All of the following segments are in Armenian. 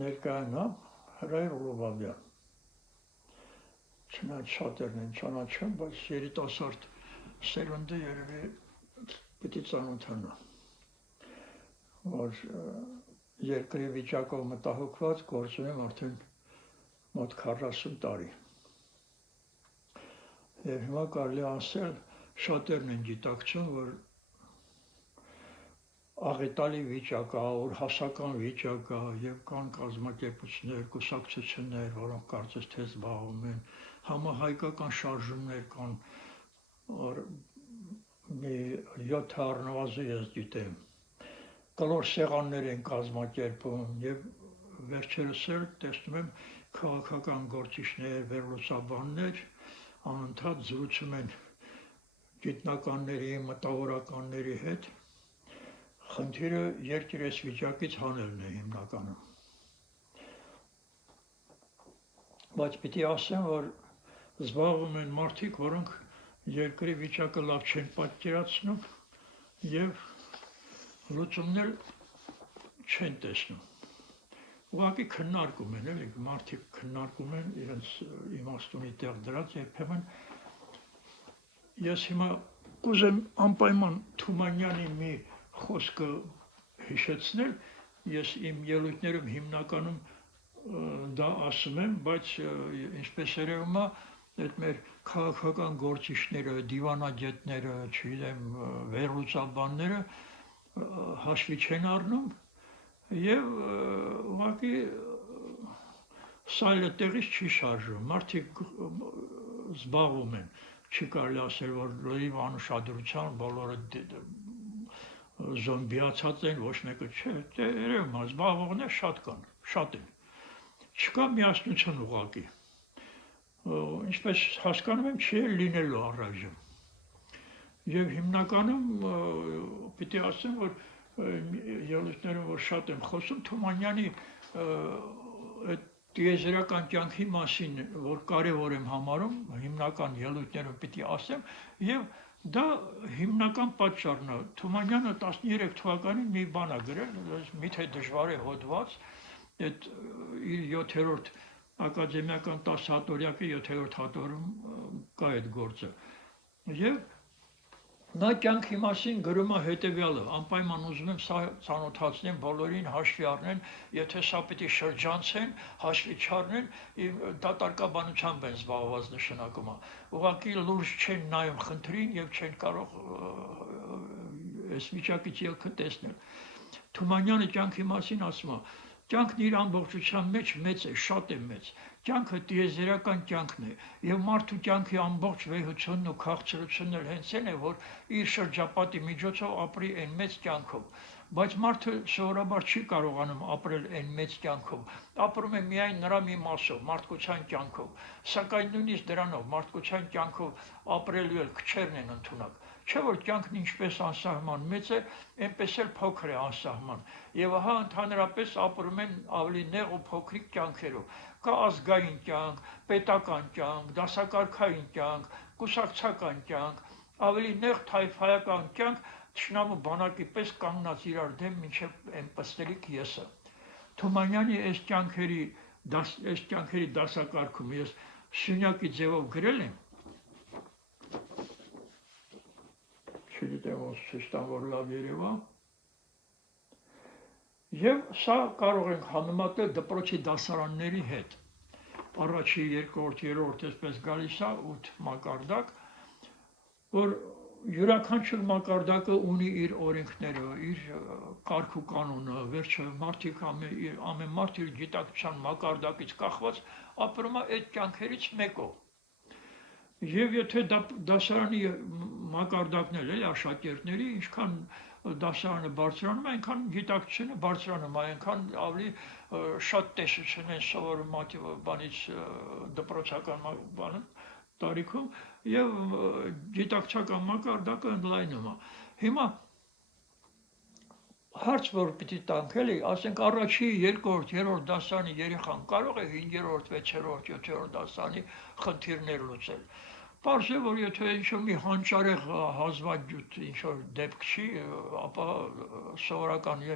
ներկայանա Հրայր Ուլուբաբյան։ Չնայած շատերն են ճանաչում, բայց երիտասարդ սերունդը երևի պիտի ծանոթանա, որ երկրի վիճակով մտահոգված գործում եմ արդեն մոտ 40 տարի։ Եվ հիմա կարելի ասել, շատերն են գիտակցում, որ աղետալի վիճակ է, օրհասական վիճակ է, եւ կան կազմակերպություններ, կուսակցություններ, որոնք կարծես թե զբաղվում են, համահայկական շարժումներ կան, մի 7 առնվազն ես գիտեմ, կլոր սեղաններ են կազմակերպում եւ վերջերս էլ տեսնում եմ քաղաքական գործիչներ, վերլուծաբաններ անընդհատ զրուցում են գիտնականների, մտավորականների հետ։ Խնդիրը երկրի այս վիճակից հանելն է հիմնականում։ Բայց պիտի ասեմ, որ զբաղվում են մարդիկ, որոնք երկրի վիճակը լավ չեն պատկերացնում եւ լուծումներ չեն տեսնում։ Ուղղակի քննարկում են, էլի մարդիկ քննարկում են իրենց իմաստունի տեղ դրած երբեմն ես հիմա կուզեմ անպայման Թումանյանի մի խոսքը հիշեցնել, ես իմ ելույթներում հիմնականում դա ասում եմ, բայց ինչպես երևում է, այդ մեր քաղաքական գործիչները, դիվանագետները, չգիտեմ, վերլուծաբանները հաշվի չեն առնում եւ ուղղակի սայլը տեղից չի շարժվում, մարդիկ զբաղվում են, չի կարելի ասել, որ լրիվ անուշադրության բոլորը զոմբիացած են, ոչ մեկը չէ, երևում է, զբաղվողներ շատ կան, շատ են, չկա միասնություն ուղղակի, ինչպես հասկանում եմ, չի լինելու առայժմ, եւ հիմնականում պիտի ասեմ, որ ելույթներում, որ շատ եմ խոսում, Թումանյանի այդ տիեզերական կյանքի մասին, որ կարևոր եմ համարում, հիմնական ելույթներում պիտի ասեմ, եւ դա հիմնական պատճառն է։ Թումանյանը 13 թվականին մի բան է գրել, միթե դժվար է հոդված, այդ իր 7-րդ ակադեմիական 10 հատորյակի 7-րդ հատորում կա այդ գործը։ Եվ նա կյանքի մասին գրում է հետևյալը, անպայման ուզում եմ սա ծանոթացնեմ բոլորին, հաշվի առնեն, եթե սա պիտի շրջանցեն, հաշվի չառնեն, դատարկաբանությամբ են զբաղված նշանակում է։ Ուղղակի լուրջ չեն նայում խնդրին եւ չեն կարող այս վիճակից ելքը տեսնել։ Թումանյանը կյանքի մասին ասում է. կյանքն իր ամբողջության մեջ մեծ է, շատ է մեծ։ Կյանքը տիեզերական կյանքն է եւ մարդու կյանքի ամբողջ վեհությունն ու քաղցրությունն էլ հենց այն է, որ իր շրջապատի միջոցով ապրի այն մեծ կյանքով։ Բայց մարդը սովորաբար չի կարողանում ապրել այն մեծ կյանքով։ Ապրում է միայն նրա մի մասով, մարդկության կյանքով։ Սակայն նույնիսկ դրանով, մարդկության կյանքով ապրելու էլ քչերն են ընդունակ։ Չէ՞ որ կյանքն ինչպես անսահման մեծ է, այնպես էլ փոքր է անսահման։ Եվ ահա ընդհանրապես ապրում են ավելի նեղ ու փոքրիկ կյանքերով։ Կա ազգային կյանք, պետական կյանք, դասակարգային կյանք, կուսակցական կյանք, ավելի նեղ թայֆայական կյանք, թշնամու բանակի պես կանգնած իրար դեմ մինչև այն պստելիք եսը։ Թումանյանի այս կյանքերի դասակարգում ես սյունյակի ձևով գրել եմ, չգիտեմ ոնց ցույց որ լավ երևա, եւ սա կարող ենք համեմատել դպրոցի դասարանների հետ։ Առաջի, երկրորդ, երրորդ այսպես գալիս է 8 մակարդակ, որ յուրաքանչյուր մակարդակը ունի իր օրենքները, իր կարգ ու կանոնը, վերջը մարդիկ ամեն մարդ իր գիտակցության մակարդակից կախված ապրում է այդ կյանքերից մեկով։ Եվ եթե դասարանի մակարդակն էլ աշակերտների, ինչքան դասարանը բարձրանում է, այնքան գիտակցությունը բարձրանում է, այնքան ավելի շատ տեսություն են սովորում բանից դպրոցական բանը տարիքում եւ գիտակցական մակարդակը ընդլայնում է։ Հիմա հարց որ պիտի տանք էլի, ասենք առաջի, երկրորդ, երրորդ դասարանի երեխան կարող է 5-րդ, 6-րդ, 7-րդ դասարանի խնդիրներ լուծել։ Պարզ է, որ եթե ինչ-որ մի հանճարեղ հազվագյուտ ինչ-որ դեպք չի, ապա սովորական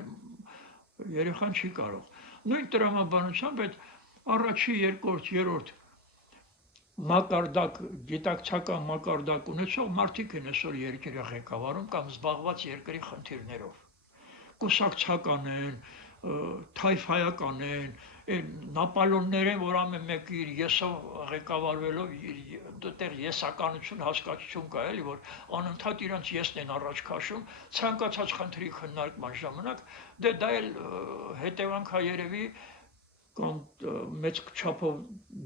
երեխան չի կարող։ նույն տրամաբանությամբ այդ առաջի, երկրորդ, երրորդ մակարդակ, գիտակցական մակարդակ ունեցող մարդիկ են այսօր երկրի ղեկավարում կամ զբաղված երկրի խնդիրներով։ Կուսակցական են, թայֆայական են, նապոլոններ են, որ ամեն մեկը իր եսով ղեկավարվելով դեռ եսականություն հասկացություն կա էլի, որ անընդհատ իրենց եսն են առաջ քաշում, ցանկացած խնդրի քննարկման ժամանակ, դա էլ հետևանք է երևի կամ մեծ չափով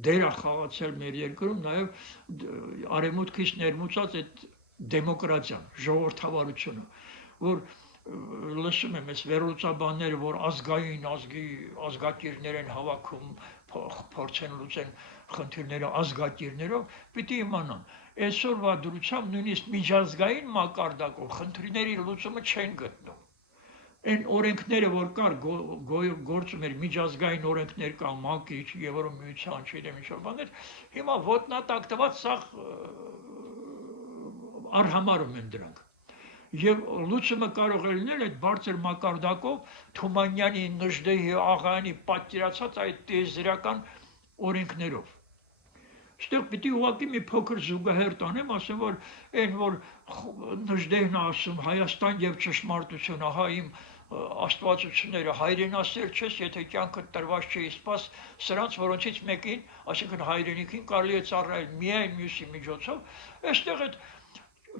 դեր է խաղացել մեր երկրում նաև արևմուտքից ներմուծած այդ դեմոկրատիան, ժողովրդավարությունը, որ լսում եմ այս վերլուծաբանները, որ ազգակիրներ են հավաքում, փորձեն լուծեն խնդիրները ազգակիրներով, պիտի իմանան, այսօրվա դրությամբ նույնիսկ միջազգային մակարդակով խնդիրների լուծումը չեն գտնում։ Այն օրենքները, որ կար գործում էր միջազգային օրենքներ կամ ՄԱԿ-ի, Եվրոմիության, չգիտեմ ինչ-որ բաներ, հիմա ոտնատակ տված սաղ արհամարում են դրանք։ Եվ լուծումը կարող է լինել այդ բարձր մակարդակով Թումանյանի, Նժդեհի, Աղայանի պատկերացած այդ տիեզերական օրենքներով։ Այստեղ պիտի ուղղակի մի փոքր զուգահեռ տանեմ, ասեմ, որ այն, որ Նժդեհն ասում Հայաստան եւ ճշմարտություն, ահա իմ աստվածությունները հայրենասեր չես, եթե կյանքը տրված չի իսպաս սրանց, որոնցից մեկին, այսինքն հայրենիքին կարելի է ծառայել միայն մյուսի միջոցով, այստեղ այդ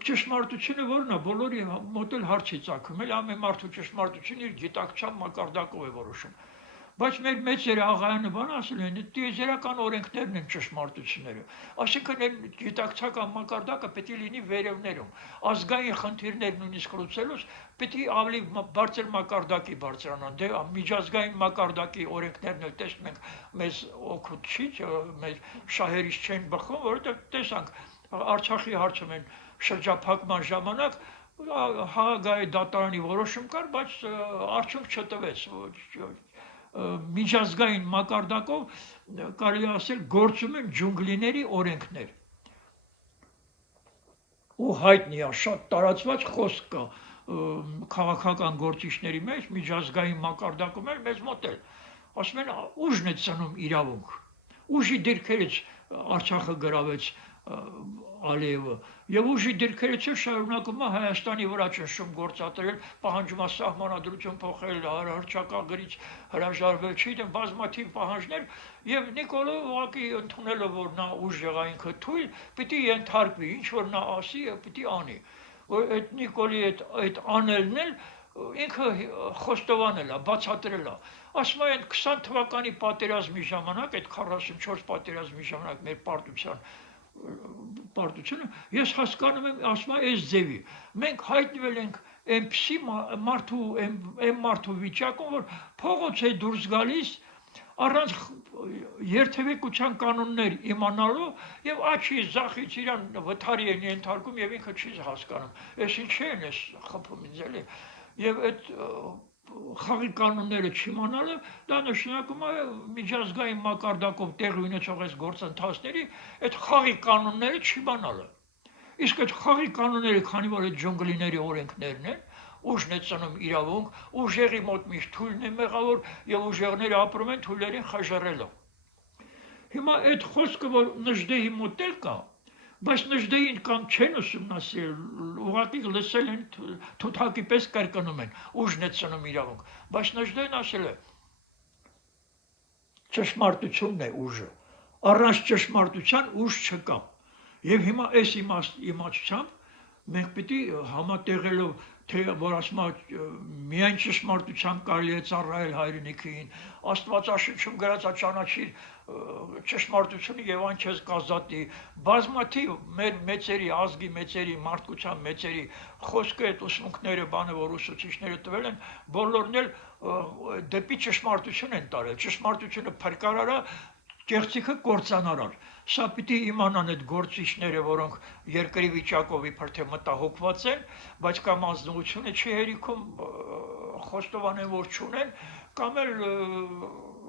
ճշմարտությունը որն է, բոլորի մոտ էլ հարց է ծագում, էլ ամեն մարդու ճշմարտությունը իր գիտակցության մակարդակով է որոշում։ Բայց մեր մեծերը Աղայանը բան ասել են, տիեզերական օրենքներն են ճշմարտությունները, այսինքն այն գիտակցական մակարդակը պետք է լինի վերևներում, ազգային խնդիրներ նույնիսկ լուծելուց պետք է ավելի բարձր մակարդակի բարձրանան, դե միջազգային մակարդակի օրենքներն էլ տեսնում ենք մեզ օգուտ չի, մեր շահերից չեն բխում, որովհետև տեսանք Արցախի հարցում են շրջափակման ժամանակ Հաագայի դատարանի որոշում կար, բայց արդյունք չտվեց, միջազգային մակարդակով կարելի ասել գործում են ջունգլիների օրենքներ։ Ու հայտնի է, շատ տարածված խոսք կա քաղաքական գործիչների մեջ, միջազգային մակարդակում էլ մեզ մոտ էլ։ Ասում են, ուժն է ծնում իրավունք։ Ուժի դիրքերից Արցախը գրավեց Ալիևը եւ ուժի դիրքերից է շարունակում է Հայաստանի վրա ճնշում գործադրել, պահանջում է սահմանադրություն փոխել, հռչակագրից հրաժարվել, չգիտեմ, բազմաթիվ պահանջներ եւ Նիկոլը ուղղակի ընդունելով որ նա ուժ եղա ինքը թույլ, պիտի ենթարկվի, ինչ որ նա ասի, պիտի անի։ Որ այդ Նիկոլի այդ անելն էլ ինքը խոստովանել է, բացատրել է։ Ասում են 20 թվականի պատերազմի ժամանակ, այդ 44 պատերազմի ժամանակ մեր պարտությունը, ես հասկանում եմ, ասում եմ, այս ձևի։ Մենք հայտնվել ենք այնպիսի մարդու վիճակում, որ փողոց է դուրս գալիս առանց երթևեկության կանոններ իմանալու եւ աչի զախից իրան վթարի են ենթարկում եւ ինքը չի հասկանում։ Այս ինչի են այս խփում ինձ էլի։ Եվ այդ խաղի կանոնները չիմանալը, դա նշանակում է միջազգային մակարդակով տեղի ունեցող այս գործընթացների այդ խաղի կանոնները չիմանալը։ Իսկ այդ խաղի կանոնները, քանի որ այդ ջունգլիների օրենքներն են, ուժն է ծնում իրավունք, ուժերի մոտ միշտ թույլն է մեղավոր եւ ուժերները ապրում են թույլերին խժռելով։ Հիմա այդ խոսքը, որ Նժդեհի մոտ էլ կա, բայց Նժդեհին կամ չեն ուսումնասիրել, ուղղակի լսել են թութակի պես կրկնում են, ուժն է ծնում իրավունք, բայց Նժդեհն ասել է ճշմարտությունն է ուժը, առանց ճշմարտության ուժ չկա։ Եվ հիմա այս իմացությամբ մենք պիտի համատեղելով, թե որ ասում է միայն ճշմարտությամբ կարելի է ծառայել հայրենիքին, Աստվածաշնչում գրած է ճանաչիր ճշմարտությունը եւ այն չես կազատի, բազմաթիվ մեր մեծերի, ազգի մեծերի, մարդկության մեծերի խոսքը այդ ուսմունքները, բանը, որ ուսուցիչները տվել են, բոլորն էլ դեպի ճշմարտություն են տարել, ճշմարտությունը փրկարար է, կեղծիքը կործանարար։ Սա պիտի իմանան այդ գործիչները, որոնք երկրի վիճակով իբր թե մտահոգված են, բայց կամ ազնվությունը չի հերիքում խոստովանեն, որ չունեն, կամ էլ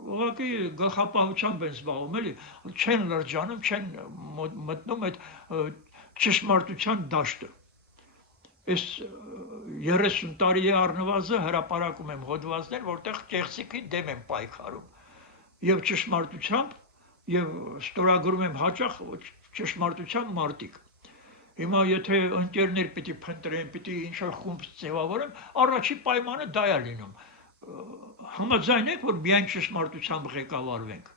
ուղղակի գլխապահությամբ են զբաղվում, էլի, չեն լրջանում, չեն մտնում այդ ճշմարտության դաշտը։ Այս 30 տարի է առնվազն հրապարակում եմ հոդվածներ, որտեղ կեղծիքի դեմ եմ պայքարում։ Եվ ճշմարտությամբ եւ ստորագրում եմ հաճախ ճշմարտության մարտիկ։ Հիմա եթե ընկերներ պիտի փնտրեն, պիտի ինչ-որ խումբ ձևավորեն, առաջի պայմանը դա է լինում։ Համաձայն եք, որ միայն ճշմարտությամբ ղեկավարվենք։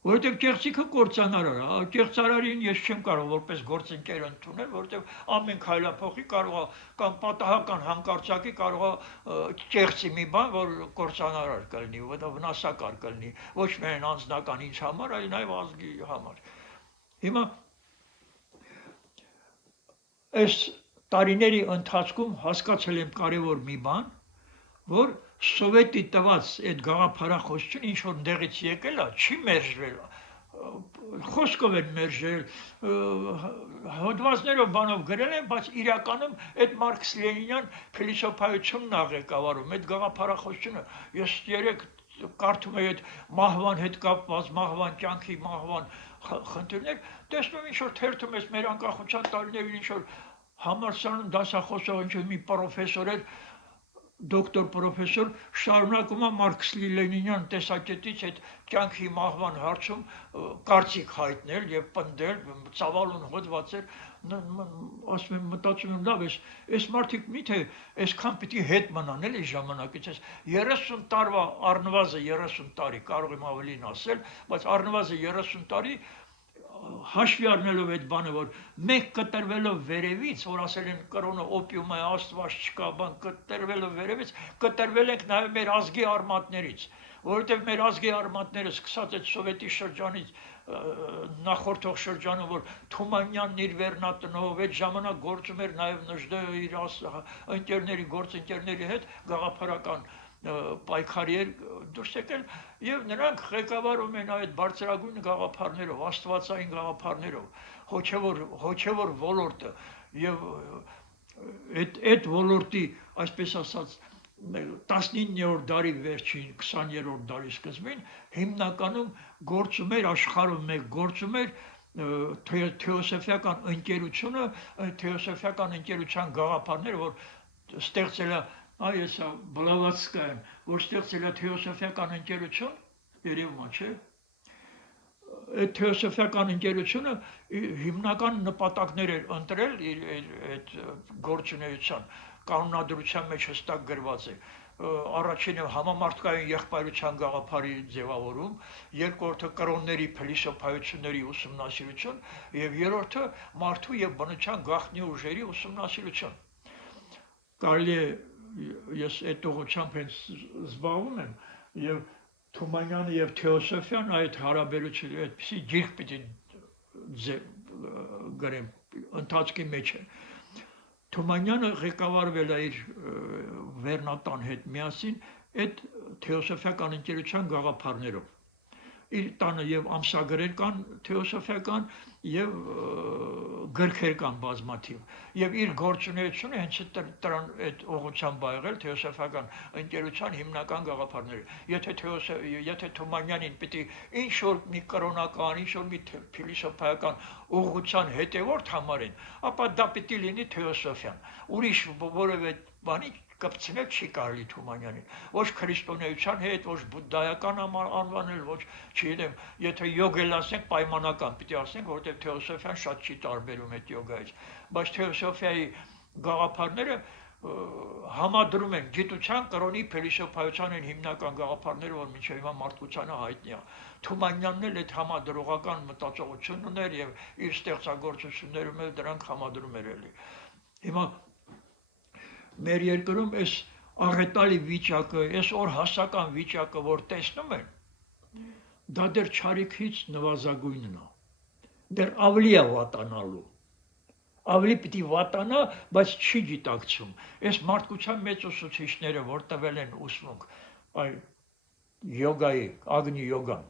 Որովհետև կեղծիքը կործանարար է, կեղծարարին ես չեմ կարող որպես գործընկեր ընդունել, որովհետև ամեն քայլափոխի կարող է կամ պատահական հանկարծակի կարող է կեղծի մի բան, որ կործանարար կլինի, վնասակար կլինի, ոչ միայն անձնական ինձ համար, այլ նաև ազգի համար։ Հիմա այս տարիների ընթացքում հասկացել եմ կարևոր մի բան, որ Սովետի տված այդ գաղափարախոսությունը ինչ որ դեղից եկել է, չի մերժվել, խոսքով են մերժել, հոդվածներով բանով գրել են, բայց իրականում այդ Մարքս-Լենինյան փիլիսոփայությունն է ղեկավարում, այդ գաղափարախոսությունը։ Ես երեք կարդում եմ այդ մահվան հետ կապված, մահվան կյանքի, մահվան խնդիրներ, տեսնում ինչ որ թերթում ես մեր անկախության տարիներին ինչ որ համալսարանում դասախոսող ինչ մի պրոֆեսոր էր, դոկտոր պրոֆեսոր շարունակում է Մարքս-Լենինյան տեսակետից այդ կյանքի մահվան հարցում կարծիք հայտնել եւ պնդել, ծավալուն հոդվածեր, ասում եմ մտածում եմ լավ, այս մարդիկ միթե այսքան պիտի հետ մնան էլի ժամանակից, 30 տարվա առնվազն 30 տարի, կարող եմ ավելին ասել, բայց առնվազն 30 տարի հաշվի առնելով այդ բանը, որ մենք կտրվելով վերևից, որ ասել են կրոնը օպիում է, աստված չկա, բան կտրվելով վերևից, կտրվել ենք նաև մեր ազգի արմատներից, որովհետև մեր ազգի արմատները սկսած այդ սովետի շրջանից նախորդող շրջանը, որ Թումանյանն իր վերնատնով այդ ժամանակ գործում էր նաև Նժդեհը իր ընկերների, գործընկերների հետ գաղափարական պայքարի էր դուրս եկել եւ նրանք ղեկավարում են այդ բարձրագույն գաղափարներով, աստվածային գաղափարներով, հոգեվոր ոլորտը եւ այդ ոլորտի, այսպես ասած, 19-րդ դարի վերջին, 20-րդ դարի սկզբին հիմնականում գործում էր աշխարհում մեկ գործում էր թեոսոֆիական ընկերությունը, թեոսոֆիական ընկերության գաղափարները, որ ստեղծել է Այս Բլավատսկայան, որ ստեղծել է թեոսոֆիական ընկերություն, երևում է, չէ՞։ Այդ թեոսոֆիական ընկերությունը հիմնական նպատակներ էր ընտրել այդ գործունեության կանոնադրության մեջ հստակ գրված է։ Առաջինը համամարտկային եղբայրության գաղափարի ձևավորում, երկրորդը կրոնների փիլիսոփայությունների ուսումնասիրություն եւ երրորդը մարդու եւ բնության գաղտնի ուժերի ուսումնասիրություն։ Կարելի է ես այդ ուղղությամբ զբաղվում եմ եւ Թումանյանը եւ թեոսոֆիան այդ հարաբերությունը այդպեսի գիրք պիտի գրեմ ընթացքի մեջ է Թումանյանը ղեկավարվել է իր վերնատան հետ միասին այդ թեոսոֆիական ընկերության գաղափարներով իր տանը եւ ամսագրեր կան թեոսոֆիական եւ գրքեր կան բազմաթիվ եւ իր գործունեությունը հենց այդ ուղղությամբ ա եղել թեոսոֆիական ընկերության հիմնական գաղափարները եթե Թումանյանին պիտի ինչ որ մի կրոնական ինչ որ մի փիլիսոփայական ուղղության հետևորդ համարեն ապա դա պիտի լինի թեոսոֆիան ուրիշ որևէ բանի կպցնել չի կարելի Թումանյանին, ոչ քրիստոնեության հետ, ոչ բուդդայական անվանել, ոչ չգիտեմ, եթե յոգել ասենք պայմանական, պիտի ասենք, որովհետև թեոսոֆիան շատ չի տարբերում այդ յոգայից, բայց թեոսոֆիայի գաղափարները համադրում են գիտության, կրոնի, փիլիսոփայության են հիմնական գաղափարները, որ մինչև հիմա մարդկությանը հայտնի է։ Թումանյանն էլ այդ համադրողական մտածողությունն ուներ եւ իր ստեղծագործություններում էլ դրանք համադրում էր էլի։ Հիմա մեր երկրում այս աղետալի վիճակը, այս օրհասական վիճակը, որ տեսնում են, դա դեռ չարիքից նվազագույնն է, դեռ ավելի է վատանալու, ավելի պիտի վատանա, բայց չի գիտակցում, այս մարդկության մեծ ուսուցիչները, որ տվել են ուսմունք, այ յոգայի, ագնի յոգան,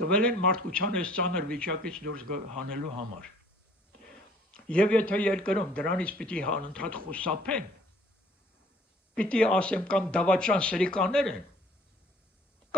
տվել են մարդկության այս ծանր վիճակից դուրս հանելու համար։ Եվ եթե երկրում դրանից պիտի անընդհատ խուսափեն, պիտի ասեմ կամ դավաճան սրիկաներ են,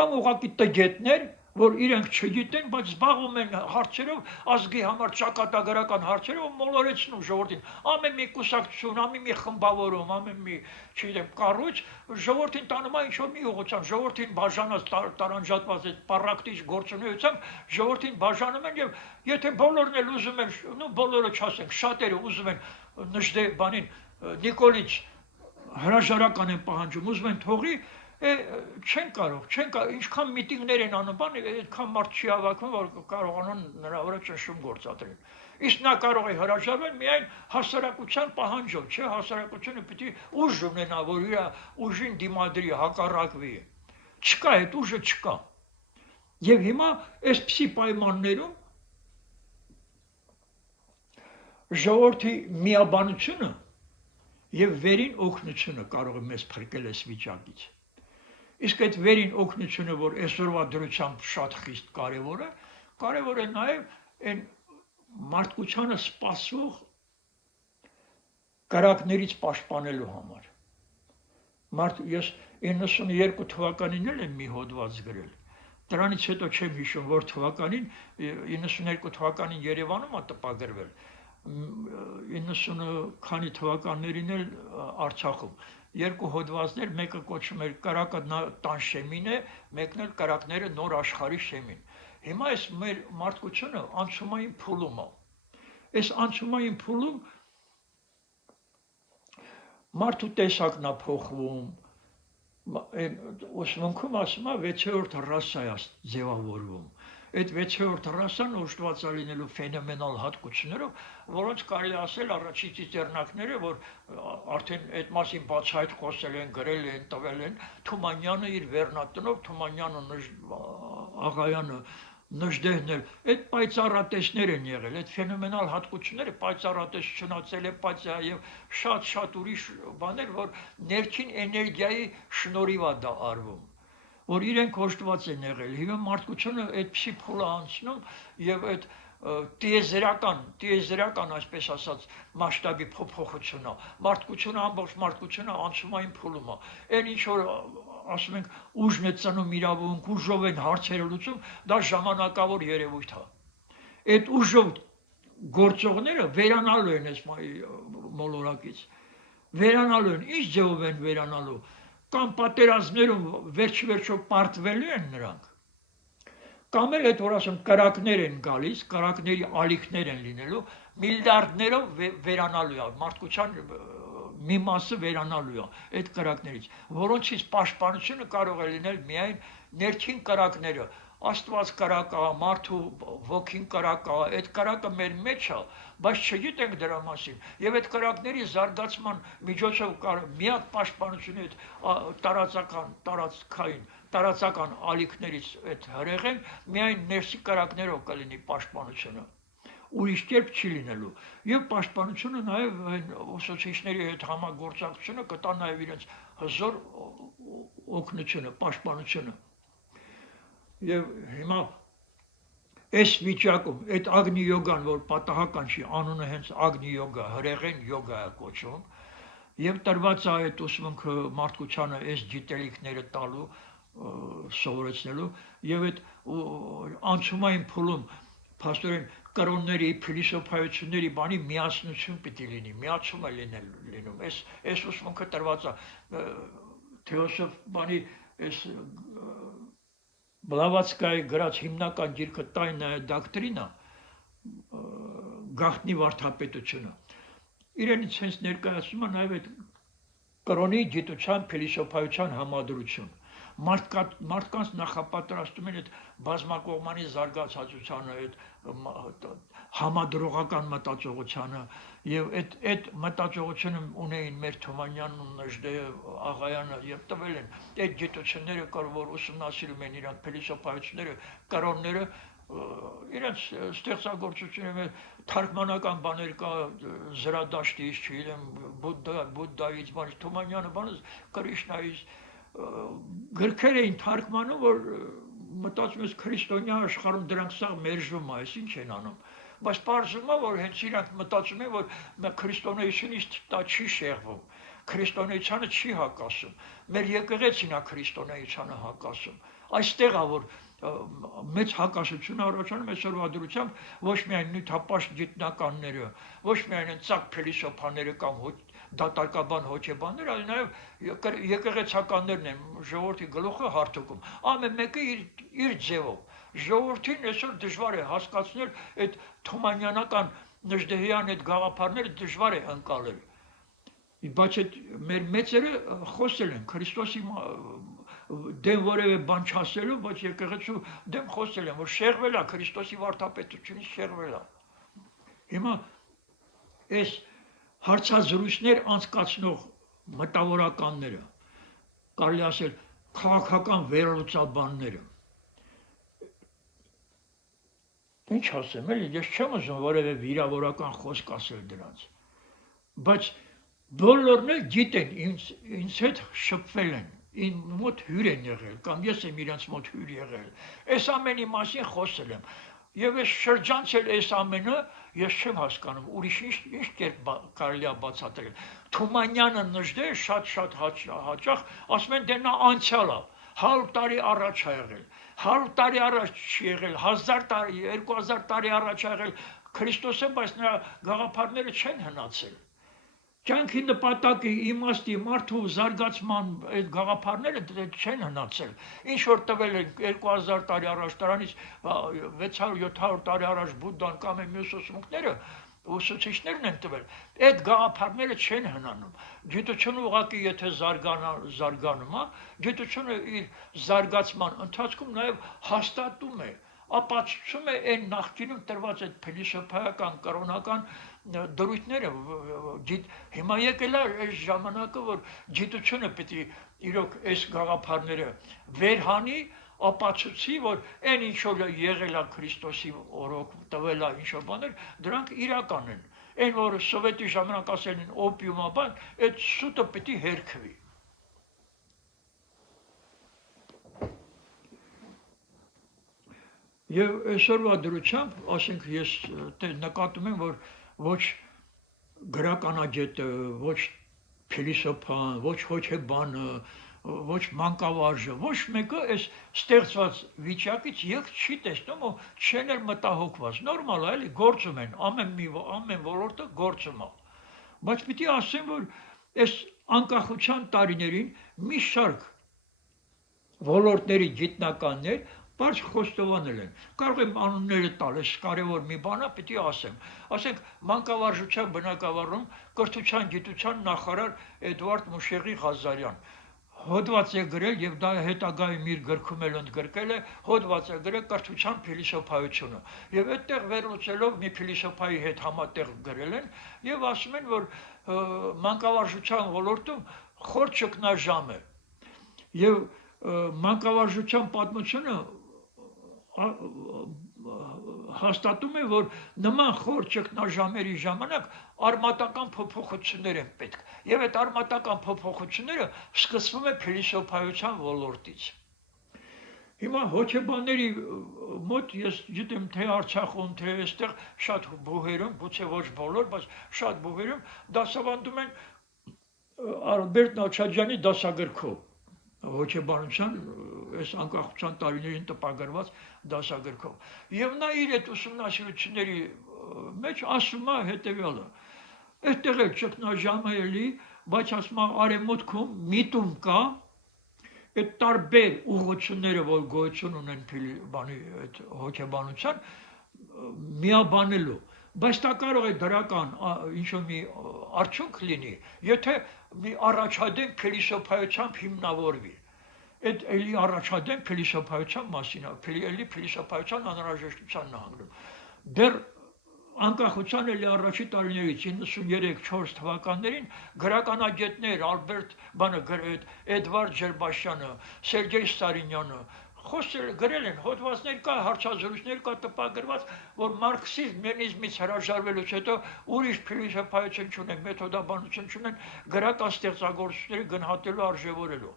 կամ ուղղակի տգետներ, որ իրենք չգիտեն, բայց զբաղվում են հարցերով, ազգի համար ճակատագրական հարցերով մոլորեցնում ժողովրդին։ Ամեն մի կուսակցություն, ամեն մի խմբավորում, ամեն մի, չգիտեմ, կառույց ժողովրդին տանում է ինչ-որ մի ուղղությամբ, ժողովրդին բաժանած տարանջատված այդ պարակտիչ գործունեությամբ ժողովրդին բաժանում են եւ եթե բոլորն էլ ուզում են, նո բոլորը չասենք, շատերը ուզում են նժդե բանին Նիկոլիչ հրաժարական են պահանջում, ուզում են թողի չեն կարող, ինչքան միտինգներ են անում, բան, այդքան մարդ չի հավաքվում, որ կարողանան նրա վրա ճնշում գործադրեն։ Իսկ նա կարող է հրաժարվել միայն հասարակության պահանջով, չէ, հասարակությունը պիտի ուժ ունենա, որ իր ուժին դիմադրի, հակառակվի։ Չկա, այդ ուժը չկա։ Եվ հիմա այսպիսի պայմաններում ժողովրդի միաբանությունը եւ վերին օգնությունը կարող է մեզ փրկել այս վիճակից։ Իսկ այդ վերին օգնությունը, որ այսօրվա դրությամբ շատ խիստ կարևոր է նաև այն մարդկությանը սպասող կրակներից պաշտպանելու համար։ Ես 92 թվականին էլ եմ մի հոդված գրել։ Դրանից հետո չեմ հիշում, որ թվականին 92 թվականին Երևանում է տպագրվել, 90 քանի թվականներին էլ Արցախում։ Երկու հոդվածներ, մեկը կոչվում էր Կրակը տան շեմին է, մեկն էլ Կրակները նոր աշխարհի շեմին։ Հիմա այս մեր մարդկությունը անցումային փուլում է։ Այս անցումային փուլում մարդու տեսակն է փոխվում, ուսմունքում ասում է 6-րդ ռասա է ձևավորվում։ Այդ 6-րդ ռասան օժտված է լինելու ֆենոմենալ հատկություններով, որոնց կարելի ասել առաջին ծիծեռնակները, որ արդեն այդ մասին բացահայտ խոսել են, գրել են, տվել են, Թումանյանը իր վերնատնով, Թումանյանը Աղայանը նժդեհներ, այդ պայծառատեսներ են եղել, այդ ֆենոմենալ հատկությունները պայծառատես չնացել է, պայծառ եւ շատ ուրիշ բաներ, որ ներքին էներգիայի շնորհիվ է դա արվում, որ իրենք օժտված են եղել։ Հիմա մարդկությունը այդպիսի փուլ է անցնում եւ այդ տիեզերական, այսպես ասած, մասշտաբի փոփոխություն է։ Մարդկությունը, ամբողջ մարդկությունը անցումային փուլում է։ Այն ինչ որ ասում ենք ուժ մեծանում իրավունք, ուժով են հարցերը լուծում, դա ժամանակավոր երևույթ է։ Այդ ուժով գործողները վերանալու են այս մոլորակից։ Վերանալու են, ինչ ձևով են վերանալու։ Կամ պատերազմներում վերջիվերջո պարտվելու են նրանք, կամ էլ այդ որ ասում կրակներ են գալիս, կրակների ալիքներ են լինելու, միլիարդներով վերանալու է, մարդկության մի մասը վերանալու է այդ կրակներից, որոնցից պաշտպանությունը կարող է լինել միայն ներքին կրակները, Աստված կրակ է, մարդու ոգին կրակ է, այդ կրակը մեր մեջ է, բայց չգիտենք դրա մասին, եւ այդ կրակների զարգացման միջոցով միակ պաշտպանությունը տարածական ալիքներից այդ հրեղեն միայն ներսի կրակներով կլինի պաշտպանությունը, ուրիշ կերպ չի լինելու, եւ պաշտպանությունը նաեւ ուսուցիչների հետ համագործակցությունը կտա նաեւ իրենց հզոր օգնությունը, պաշտպանությունը։ Եվ հիմա այս վիճակում այդ ագնի յոգան, որ պատահական չի, անունը հենց ագնի յոգա, հրեղեն յոգա է կոչվում, եւ տրված է այդ ուսմունքը մարդկությանը այս գիտելիքները տալու, սովորեցնելու, եւ այդ անցումային փուլում փաստորեն կրոնների, փիլիսոփայությունների բանի միասնություն պիտի լինի, միացում է լինում։ Այս ուսմունքը տրված է թեոսոֆ բանի այս Բլավատսկայի գրած հիմնական գիրքը «Տայնայա դոկտրինա» գաղտնի վարդապետությունը։ Իրենից հենց ներկայացնում է նաև այդ կրոնի գիտության, փիլիսոփայության համադրություն։ Մարդկանց նախապատրաստում են այդ բազմակողմանի զարգացածությանը, այդ համադրողական մտածողությանը, եւ այդ մտածողությունը ունեին մեր Թումանյանն ու Նժդեհը, Աղայանը եւ տվել են այդ գիտությունները, որ ուսումնասիրում են իրանք փիլիսոփայությունները, կրոնները, իրենց ստեղծագործությունները թարգմանական բաներ կա Զրադաշտից, չգիտեմ, Բուդդայից, բանից, Թումանյանը բանից, Կրիշնայից գրքեր էին թարգմանում, որ մտածում ես քրիստոնյա աշխարհում դրանք սա մերժվում է, այս ինչ են անում, բայց պարզվում է, որ հենց իրանք մտածում են, որ քրիստոնեությունից դա չի շեղվում, քրիստոնեությանը չի հակասում, մեր եկեղեցին է քրիստոնեությանը հակասում, այստեղ է, որ մեծ հակասություն առաջանում այսօրվա դրությամբ ոչ միայն նյութապաշտ գիտնականները, ոչ միայն են ծակ փիլիսոփաները կամ դատարկաբան հոգեբանները, այլ նաև եկեղեցականներն են ժողովրդի գլուխը հարթուկում։ Ամեն մեկը իր ձևով։ Ժողովրդին այսօր դժվար է հասկացնել այդ թումանյանական Նժդեհյան այդ գաղափարները դժվար է ընկալել։ Բայց այդ մեր մեծերը խոսել են Քրիստոսի դեմ որևէ բան չասելու, բայց եկեղեցու դեմ խոսել են, որ շեղվել է Քրիստոսի վարդապետությունից շեղվել է։ Հիմա այս հարցազրույցներ անցկացնող մտավորականները, կարելի ասել քաղաքական վերլուծաբանները, ինչ ասեմ, էլի ես չեմ ուզում որևէ վիրավորական խոսք ասել դրանց, բայց բոլորն էլ գիտեն ինձ հետ շփվել են, իմ մոտ հյուր են եղել, կամ ես եմ իրենց մոտ հյուր եղել, այս ամենի մասին խոսել եմ, եւ այս շրջանցել այս ամենը ես չեմ հասկանում, ուրիշ ինչ կերպ կարելի է բացատրել։ Թումանյանը Նժդեհը շատ հաճախ ասում են դե նա անցյալ է, 100 տարի առաջ է եղել, 100 տարի առաջ չի եղել, 1000 տարի, 2000 տարի առաջ է եղել Քրիստոսը, բայց նրա գաղափարները չեն հնացել։ Կյանքի նպատակի իմաստի մարդու զարգացման այդ գաղափարները չեն հնացել։ Ինչ որ տվել են 2000 տարի առաջ, դրանից 600-700 տարի առաջ Բուդդան կամ մյուս ուսմունքները, ուսուցիչներն են տվել։ Այդ գաղափարները չեն հնանում։ Գիտությունը ուղղակի եթե զարգանում է, գիտությունը իր զարգացման ընթացքում նաև հաստատում է, ապացուցում է այն նախկինում տրված այդ փիլիսոփայական կրոնական դրույթները, հիմա եկել է այս ժամանակը, որ գիտությունը պետք է իրոք այս գաղափարները վերհանի, ապացուցի, որ այն ինչ որ եղել է Քրիստոսի օրոք տվել է ինչ որ բաներ, դրանք իրական են։ Այն որ սովետի ժամանակ ասել են օպիումա բան, այդ սուտը պետք է հերքվի։ Եվ այսօրվա դրությամբ, ասենք ես նկատում եմ, որ ոչ գրականագետը, ոչ փիլիսոփան, ոչ հոգեբանը, ոչ մանկավարժը, ոչ մեկը այս ստեղծված վիճակից ելք չի տեսնում ու չեն էլ մտահոգված։ Նորմալ է, էլի գործում են, ամեն ոլորտը գործում է։ Բայց պիտի ասեմ, որ այս անկախության տարիներին մի շարք ոլորտների գիտնականներ բարձ խոստովանել են։ Կարող եմ անունները տալ, այս կարևոր մի բան է, պիտի ասեմ։ Ասենք մանկավարժության բնակավարում կրթության գիտության նախարար Էդվարդ Մուշեղի Ղազարյան հոդված է գրել եւ դա հետագայում իր գրքում էլ ընդգրկել է, հոդված է գրել կրթության փիլիսոփայությունը։ Եվ այդտեղ վերլուծելով մի փիլիսոփայի հետ համատեղ գրել են եւ ասում են, որ մանկավարժության ոլորտում խոր ճգնաժամ է։ Եվ մանկավարժության պատմությունը հաստատում է, որ նման խոր ճգնաժամերի ժամանակ արմատական փոփոխություններ են պետք։ Եվ այդ արմատական փոփոխությունները սկսվում է փիլիսոփայության ոլորտից։ Հիմա հոգեբանների մոտ ես գիտեմ, թե Արցախում, թե այստեղ շատ բուհերում, գուցե ոչ բոլոր, բայց շատ բուհերում դասավանդում են Ալբերտ Նալչաջյանի դասագրքով։ Հոգեբանության այս անկախության տարիներին տպագրված դասագրքով։ Եվ նա իր այդ ուսումնասիրությունների մեջ ասում է հետևյալը. այդտեղ էլ ճգնաժամը էլի, բայց ասում է արևմուտքում միտում կա, այդ տարբեր ուղղությունները, որ գոյություն ունեն այդ հոգեբանության, միաբանելու։ Բայց դա կարող է դրական ինչ-որ մի արդյունք լինի, եթե մի առաջադեմ փիլիսոփայությամբ հիմնավորվի։ Այդ էլի առաջադեմ փիլիսոփայության մասին է, էլի փիլիսոփայության անհրաժեշտությանն է հանգնում։ Դեռ անկախության էլի առաջի տարիներից 93-4 թվականներին գրականագետներ Էդվարդ Ջերբաշյանը, Սերգեյ Սարինյանը գրել են, հոդվածներ կա, հարցազրույցներ կա տպագրված, որ մարքսիզմ լենինիզմից հրաժարվելուց հետո ուրիշ փիլիսոփայություն չունեն, մեթոդաբանություն չունեն, գրական ստեղծագործությունների գնահատելու արժևորելու։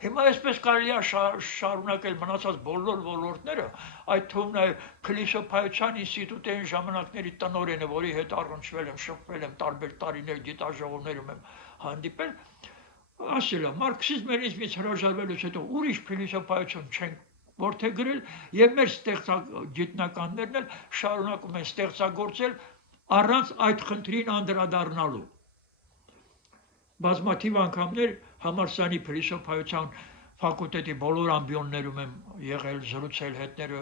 Հիմա այսպես կարելի է շարունակել մնացած բոլոր ոլորտները, այդ թվում նաև փիլիսոփայության ինստիտուտի այն ժամանակների տնօրենը, որի հետ առնչվել եմ, շփվել եմ տարբեր տարիներ գիտաժողովներում եմ հանդիպել, ասել է, մարքսիզմ լենինիզմից հրաժարվելուց հետո ուրիշ փիլիսոփայություն չենք որդեգրել եւ մեր գիտնականներն էլ շարունակում են ստեղծագործել առանց այդ խնդրին անդրադառնալու։ Բազմաթիվ անգամներ համալսարանի փիլիսոփայության ֆակուլտետի բոլոր ամբիոններում եմ եղել, զրուցել հետները,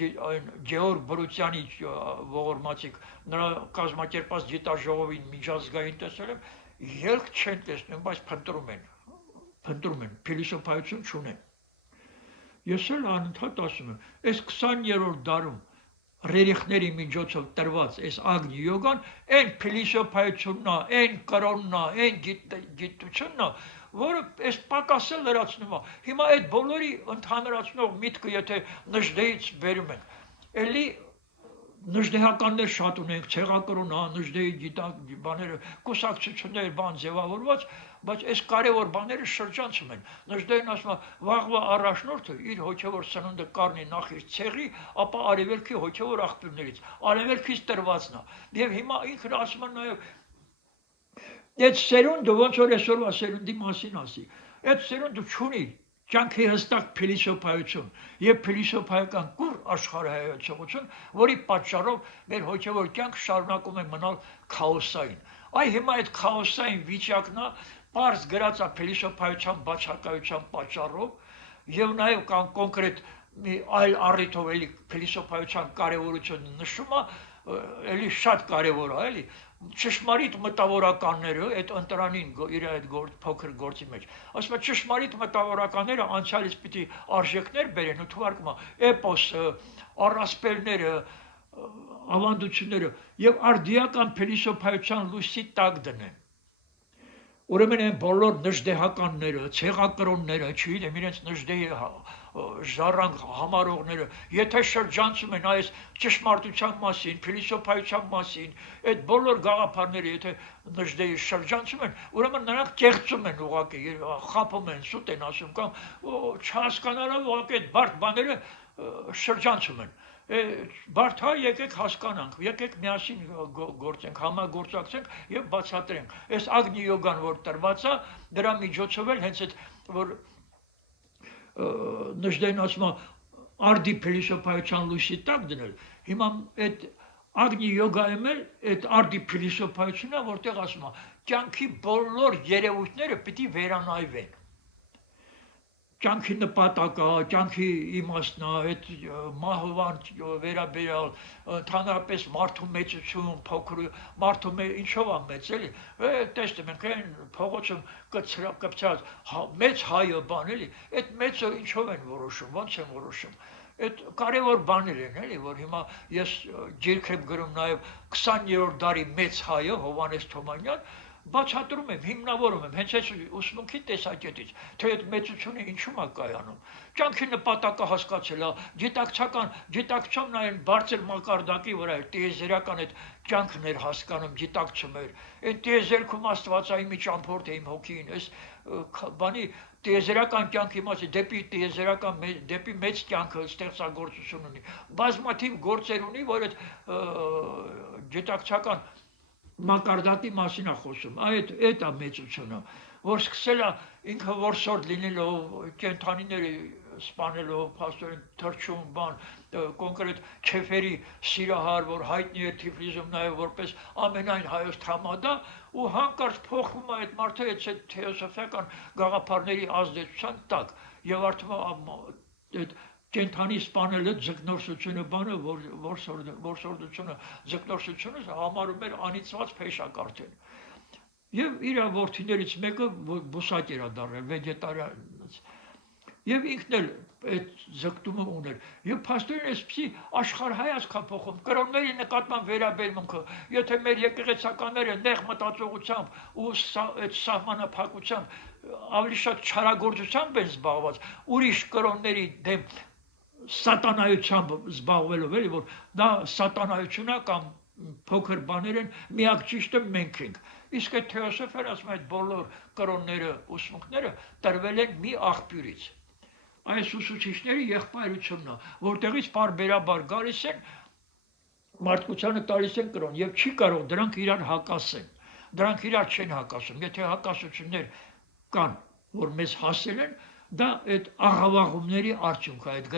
Գեորգ Բրուցյանի ողորմածիկ նրա կազմակերպած գիտաժողովին միջազգային տեսել եմ, ելք չեն տեսնում, բայց փնտրում են, փիլիսոփայություն չունեն։ Ես էլ անընդհատ ասում եմ, այս 20-րդ դարում ռերիխների միջոցով տրված այս ագնի յոգան այն փիլիսոփայությունն է, այն կրոնն է, այն գիտությունն է, որը այս պակասը լրացնում է։ Հիմա այդ բոլորի ընդհանրացնող միտքը, եթե Նժդեից բերում ենք, էլի նժդեհականներ շատ ունենք, ցեղակրոն, նժդեի բաները, կուսակցություններ, բան ձևավորված, բայց այս կարևոր բաները շրջանցում են։ Նժդեին ասում է, վաղվա առաջնորդը իր հոգևոր սնունդը կառնի նախ իր ցեղի, ապա արևելքի հոգևոր աղբյուրներից, արևելքից տրվածն է։ Եվ հիմա ինքն ասում է նաև այդ սերունդը ոնց որ այսօրվա սերունդի մասին ասի, այդ սերունդը չունի կյանքի հստակ փիլիսոփայություն եւ փիլիսոփայական կուր աշխարհայացողություն, որի պատճառով մեր հոգևոր կյանքը շարունակում է մնալ քաոսային։ Այ հիմա այդ քաոսային վիճակն է պարզ գրած է փիլիսոփայության բացակայության պատճառով եւ նաեւ կան կոնկրետ մի այլ առիթով էլի փիլիսոփայության կարեւորությունը նշում է, էլի շատ կարեւոր է, էլի ճշմարիտ մտավորականները այդ ընտրանին իր այդ փոքր գործի մեջ ասում է ճշմարիտ մտավորականները անցյալից պիտի արժեքներ բերեն ու թվարկում է էպոսը, առասպելները, ավանդությունները եւ արդիական փիլիսոփայության լույսի տակ դնեն։ Ուրեմն այն բոլոր նժդեհականները, ցեղակրոնները, չգիտեմ, իրենց նժդեի ժառանգ համարողները, եթե շրջանցում են այս ճշմարտության մասին, փիլիսոփայության մասին, այդ բոլոր գաղափարները, եթե նժդեի շրջանցում են, ուրեմն նրանք կեղծում են ուղղակի, խափում են, սուտ են ասում կամ չհասկանալով ուղղակի այդ բարդ բաները շրջանցում են։ Բարդ հա, եկեք հասկանանք, եկեք միասին գործենք, համագործակցենք եւ բացատրենք։ Այս ագնի յոգան, որ տրված է, դրա միջոցով էլ հենց այդ որ նժդեն ասում է արդի փիլիսոփայության լույսի տակ դնել, հիմա այդ ագնի յոգայում էլ այդ արդի փիլիսոփայությունն է, որտեղ ասում է կյանքի բոլոր երևույթները պիտի վերանայվեն։ Կյանքի նպատակը, կյանքի իմաստն է, այդ մահվան վերաբերյալ, ընդհանրապես մարդու մեծություն, փոքր մարդու ինչով է մեծ, էլի։ Տեսնում ենք այն փողոցում կպցած մեծ հայը բան, էլի, այդ մեծը ինչով են որոշում, ոնց են որոշում։ Այդ կարևոր բաներ են, էլի, որ հիմա ես գիրք եմ գրում նաև 20-րդ դարի մեծ հայը Հովհաննես Թումանյան, բացատրում եմ, հիմնավորում եմ, հենց այս ուսմունքի տեսակետից, թե այդ մեծությունը ինչու՞մ է կայանում։ Կյանքի նպատակը հասկացել է, գիտակցումն այն բարձր մակարդակի վրա էր, տիեզերական այդ կյանքն էր հասկանում, գիտակցում էր։ Այն տիեզերքում Աստվածային մի ճամփորդ է իմ հոգին, այս բանի տիեզերական կյանքի մասը դեպի մեծ կյանքը ստեղծագործություն ունի։ Բազմաթիվ գործեր ունի, որ այդ գիտակցական մակարդակի մասին է խոսում, այդ է մեծությունը, որ սկսել է ինքը որսորդ լինելով, կենդանիները սպանելով, փաստորեն թռչուն բան, կոնկրետ Չեֆերի սիրահար, որ հայտնի է Թիֆլիսում նաև որպես ամենայն հայոց թամադա, ու հանկարծ փոխվում է այդ մարդը այդ թեոսոֆիական գաղափարների ազդեցության տակ, եւ արդյոք կենդանի սպանելը ձգնորսությունը բանը, որսորդությունը, ձգնորսությունը համարում էր անիծված փեշակ արդեն։ Եվ իր որդիներից մեկը բուսակ էր դառել, վեգետարիան։ Եվ ինքն էլ այդ ձգտումը ուներ։ Եվ փաստորեն այսպիսի աշխարհայացք է փոխում, կրոնների նկատմամբ վերաբերմունքը, եթե մեր եկեղեցականները նեղ մտածողությամբ ու այդ սահմանափակությամբ ավելի շատ չարագործությամբ են զբաղված, ուրիշ կրոնների դեմ սատանայությամբ զբաղվելով, էլի, որ դա սատանայություն է կամ փոքր բաներ են, միակ ճիշտը մենք ենք։ Իսկ այդ թեոսոֆիան ասում է այդ բոլոր կրոնները, ուսմունքները տրվել են մի աղբյուրից։ Այս ուսուցիչների եղբայրությունն է, որտեղից պարբերաբար գալիս են մարդկությանը տալիս են կրոն եւ չի կարող դրանք իրար հակասեն։ Դրանք իրար չեն հակասում։ Եթե հակասություններ կան, որ մեզ հասել են, դա այդ աղավաղումների արդյունք է, այդ